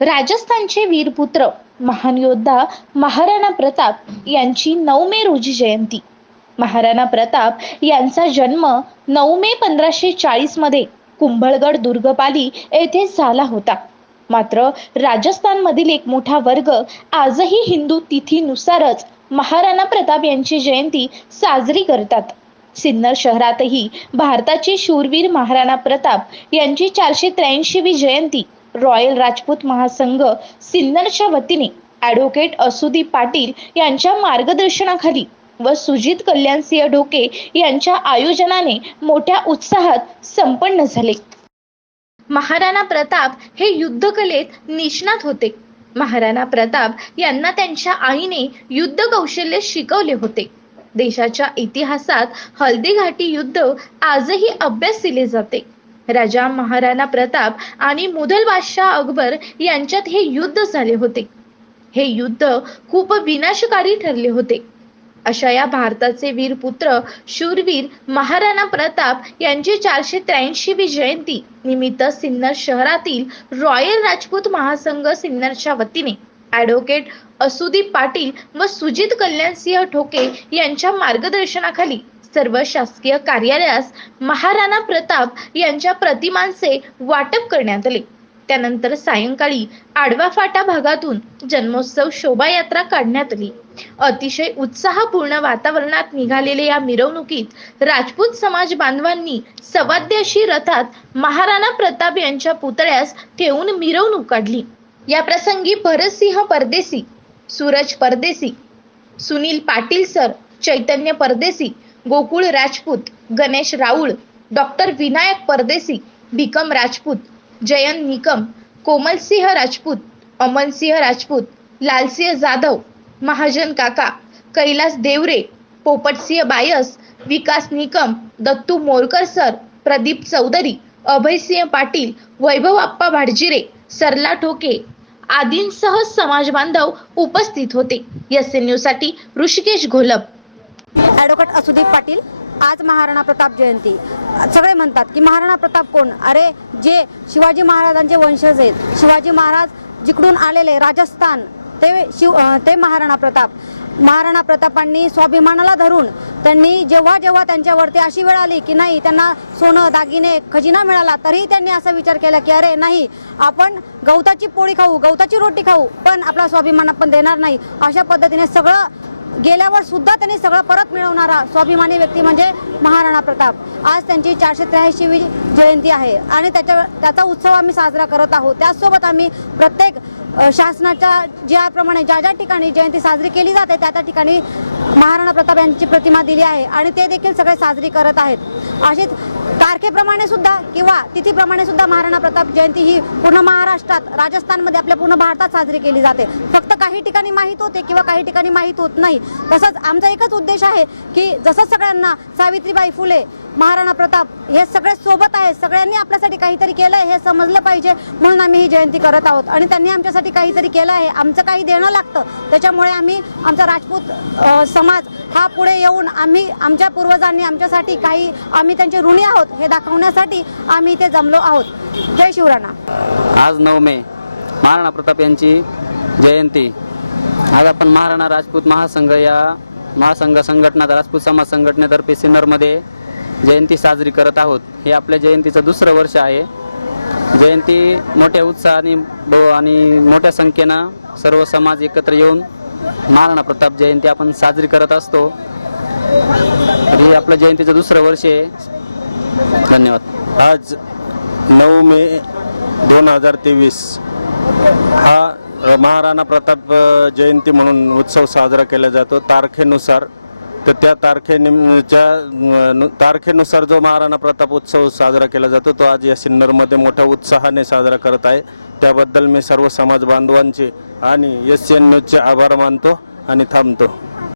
राजस्थानचे वीरपुत्र महान योद्धा महाराणा प्रताप यांची नऊ मे रोजी जयंती. महाराणा प्रताप यांचा जन्म नऊ मे पंधराशे चाळीसमध्ये कुंभळगड दुर्गपाली येथे झाला होता. मात्र राजस्थानमधील एक मोठा वर्ग आजही हिंदू तिथीनुसारच महाराणा प्रताप यांची जयंती साजरी करतात. सिन्नर शहरातही भारताचे शूरवीर महाराणा प्रताप यांची चारशे त्र्याऐंशीवी जयंती रॉयल राजपूत महासंघ सिन्नरच्या वतीने ॲडव्होकेट असुदी पाटील यांच्या मार्गदर्शनाखाली व सुजित कल्याण सिंह ढोके यांच्या आयोजनाने मोठ्या उत्साहात संपन्न झाले. महाराणा प्रताप हे युद्धकलेत निष्णात होते. महाराणा प्रताप यांना त्यांच्या आईने युद्ध कौशल्य शिकवले होते. देशाच्या इतिहासात हल्दीघाटी युद्ध आजही अभ्यासिले जाते. राजा महाराणा प्रताप आणि मुघल बादशाह अकबर यांच्यात हे युद्ध झाले होते. हे युद्ध खूप विनाशकारी ठरले होते. अशा या भारताचे वीरपुत्र शूरवीर महाराणा प्रताप यांची चारशे त्र्याऐंशीवी जयंती निमित्त सिन्नर शहरातील रॉयल राजपूत महासंघ सिन्नरच्या वतीने ॲडव्होकेट असुदीप पाटील व सुजित कल्याणसिंह ठोके यांच्या मार्गदर्शनाखाली सर्व शासकीय कार्यालयास महाराणा प्रताप यांच्या प्रतिमांचे वाटप करण्यात आले. त्यानंतर सायंकाळी आडवा फाटा भागातून जन्मोत्सव शोभायात्रा काढण्यात आली. अतिशय उत्साहपूर्ण वातावरणात निघालेल्या या मिरवणुकीत राजपूत समाज बांधवांनी सवाद्याशी रथात महाराणा प्रताप यांच्या पुतळ्यास ठेवून मिरवणूक काढली. या प्रसंगी भरतसिंह परदेसी सूरज परदेसी सुनील पाटील सर चैतन्य परदेसी गोकुळ राजपूत गणेश राऊळ डॉक्टर विनायक परदेसी भिकम राजपूत जयंत निकम कोमलसिंह राजपूत अमनसिंह राजपूत लालसिंह जाधव महाजन काका कैलास देवरे पोपटसिंह बायस विकास निकम दत्तू मोरकर सर प्रदीप चौधरी अभयसिंह पाटील वैभव आप्पा भाडजिरे सरला ठोके आदींसह समाज बांधव उपस्थित होते. एस एनसाठी ऋषिकेश घोलप. ॲडव्होकेट असुदीप पाटील आज महाराणा प्रताप जयंती. सगळे म्हणतात की महाराणा प्रताप कोण? अरे जे शिवाजी महाराजांचे वंशज आहेत शिवाजी महाराज जिकडून आलेले राजस्थान ते शिव ते महाराणा प्रताप. महाराणा प्रतापांनी स्वाभिमानाला धरून त्यांनी जेव्हा जेव्हा त्यांच्यावरती अशी वेळ आली की नाही त्यांना सोनं दागिने खजिना मिळाला तरीही त्यांनी असा विचार केला की अरे नाही आपण गवताची पोळी खाऊ गवताची रोटी खाऊ पण आपला स्वाभिमान आपण देणार नाही. अशा पद्धतीने सगळं गेल्यावर सुद्धा त्यांनी सगळं परत मिळवणारा स्वाभिमानी व्यक्ती म्हणजे महाराणा प्रताप. आज त्यांची चारशे त्र्याऐंशीवी जयंती आहे आणि त्याच्या त्याचा उत्सव आम्ही साजरा करत आहोत. त्याचसोबत आम्ही प्रत्येक शासनाच्या ज्याप्रमाणे ज्या ज्या ठिकाणी जयंती साजरी केली जाते त्या त्या ठिकाणी महाराणा प्रताप यांची प्रतिमा दिली आहे आणि ते देखील सगळे साजरी करत आहेत. अशीच तारखेप्रमाणे सुद्धा किंवा तिथीप्रमाणे सुद्धा महाराणा प्रताप जयंती ही पूर्ण महाराष्ट्रात राजस्थानमध्ये आपल्या पूर्ण भारतात साजरी केली जाते. फक्त काही ठिकाणी माहीत होते किंवा काही ठिकाणी माहीत होत नाही. तसंच आमचा एकच उद्देश आहे की जसं सगळ्यांना सावित्रीबाई फुले महाराणा प्रताप हे सगळे सोबत आहे. सगळ्यांनी आपल्यासाठी काहीतरी केलं आहे हे समजलं पाहिजे. म्हणून आम्ही ही जयंती करत आहोत. आणि त्यांनी आमच्यासाठी काहीतरी केलं आहे आमचं काही देणं लागतं. त्याच्यामुळे आम्ही आमचा राजपूत समाज हा पुढे येऊन आम्ही आमच्या पूर्वजांनी आमच्यासाठी काही आम्ही त्यांचे ऋणी आहोत हे दाखवण्यासाठी आम्ही इथे जमलो आहोत. जय शिवराणा. आज नऊ मे महाराणा प्रताप यांची जयंती. आज आपण महाराणा राजपूत महासंघ या महासंघ संघटना राजपूत समाज संघटनेतर्फे सिन्नरमध्ये जयंती साजरी करत आहोत. हे आपल्या जयंतीचं दुसरं वर्ष आहे. जयंती मोठ्या उत्साहाने आणि मोठ्या संख्येनं सर्व समाज एकत्र येऊन महाराणा प्रताप जयंती आपण साजरी करत असतो. हे आपलं जयंतीचं दुसरं वर्ष आहे. धन्यवाद. आज नऊ मे दोन हजार तेवीस. हा महाराणा प्रताप जयंती म्हणून उत्सव साजरा केला जातो. तारखेनुसार तर त्या तारखेच्या नु- तारखेनुसार जो महाराणा प्रताप उत्सव साजरा केला जातो तो आज या सिन्नरमध्ये मोठ्या उत्साहाने साजरा करत आहे. त्याबद्दल मी सर्व समाज बांधवांचे आणि एस एन न्यूजचे आभार मानतो आणि थांबतो.